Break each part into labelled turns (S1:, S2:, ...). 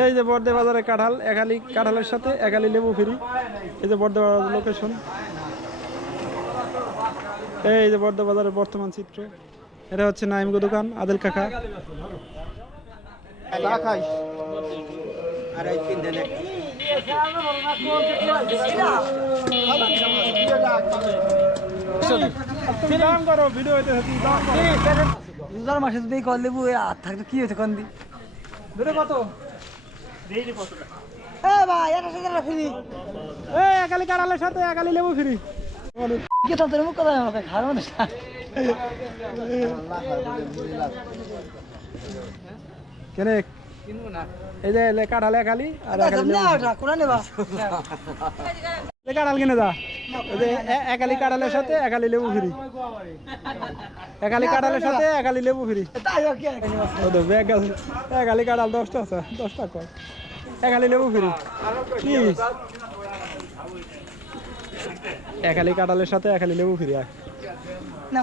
S1: এই যে বর্দে বাজারে কাঁঠাল একালি কাঁঠালের সাথে একালি লেবু ফ্রি এই যে বর্দে বাজার লোকেশন এই যে বর্দে বাজারের বর্তমান চিত্র এটা হচ্ছে নাইমগো দোকান আদিল কাকা করো
S2: রোজার মাসে যদি কল লেবু আর থাকতো কি হয়েছে কন্দি
S1: দুটো কত?
S2: এ ভাই এটা সাথে ফ্রি
S1: এ একালি কাঁঠালের সাথে একালি লেবু ফ্রি।
S2: কি তো তোর মুখ কথা আমাকে খাওয়ার মধ্যে
S1: কেনে? এই যে লে- কাঁঠাল একালি আর কাঁঠাল কিনে যা। এ- একালি কাঁঠালের সাথে একালি লেবু ফ্রি। একালি কাঁঠালের সাথে একালি লেবু ফ্রি।
S2: আর
S1: একালি কাঁঠাল দশটা আছে দশটা কর একালি লেবু ফ্রি। কি? একালি কাঁঠালের সাথে একালি লেবু ফ্রি আয়।
S2: না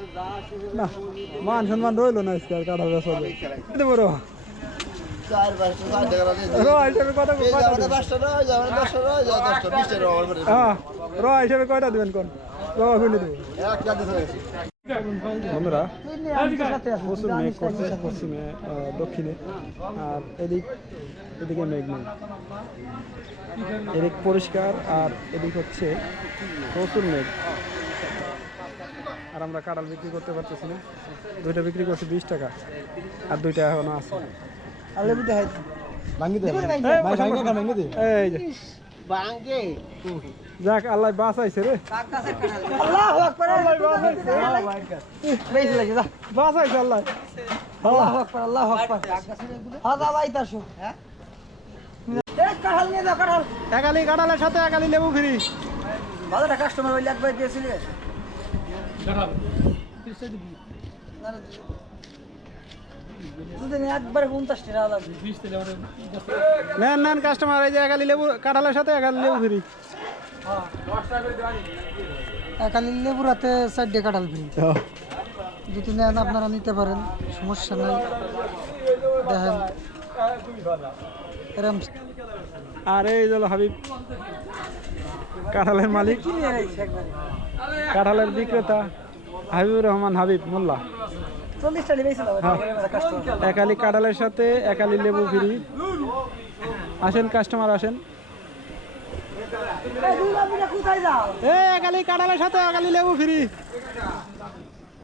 S2: মান
S1: সম্মান রইল না আজকে আর কাঁঠাল বেসা বড় র হিসেবে কয়টা দিবেন? হ্যাঁ র হিসেবে কয়টা দিবেন কোন? র কিনে দেবো। বন্ধুরা প্রচুর মেঘ করছে পশ্চিমে দক্ষিণে। আর এদিক এদিকে মেঘ নেই। এদিক পরিষ্কার আর এদিক হচ্ছে প্রচুর মেঘ। আর আমরা কাঁঠাল বিক্রি করতে পারতেছি না। দুইটা বিক্রি করছি বিশ টাকা আর দুইটা এখনও আছে। এই যে। যাক আল্লাহ বাঁচাইছে রে। বাঁচাইছে। আল্লাহ
S2: আল্লাহু হ্যাঁ? এক কাঁঠাল নিয়ে যাও কাঁঠাল।
S1: একালি কাঁঠালের সাথে একালি লেবু ফ্রি।
S2: ভালোটা কাস্টমার হইলে একবার দিয়েছিলি দুদিন একবার পঞ্চাশ টাকা লাগবে
S1: নেন নেন কাস্টমার এই যে একালি লেবু কাঁঠালের সাথে একালি লেবু ফ্রি।
S2: একালি লেবুর হাতে চারটে কাঁঠাল ফ্রি। যদি নেন আপনারা নিতে পারেন সমস্যা নাই। দেখেন এরম
S1: আর এই হাবিব কাঁঠালের মালিক। কাঁঠালের বিক্রেতা হাবিবুর রহমান হাবিব, মোল্লা।
S2: কাস্টমার
S1: একালি কাঁঠালের সাথে, একালি লেবু ফিরি। আসেন কাস্টমার আসেন। একালি কাঁঠালের সাথে, একালি লেবু ফ্রি।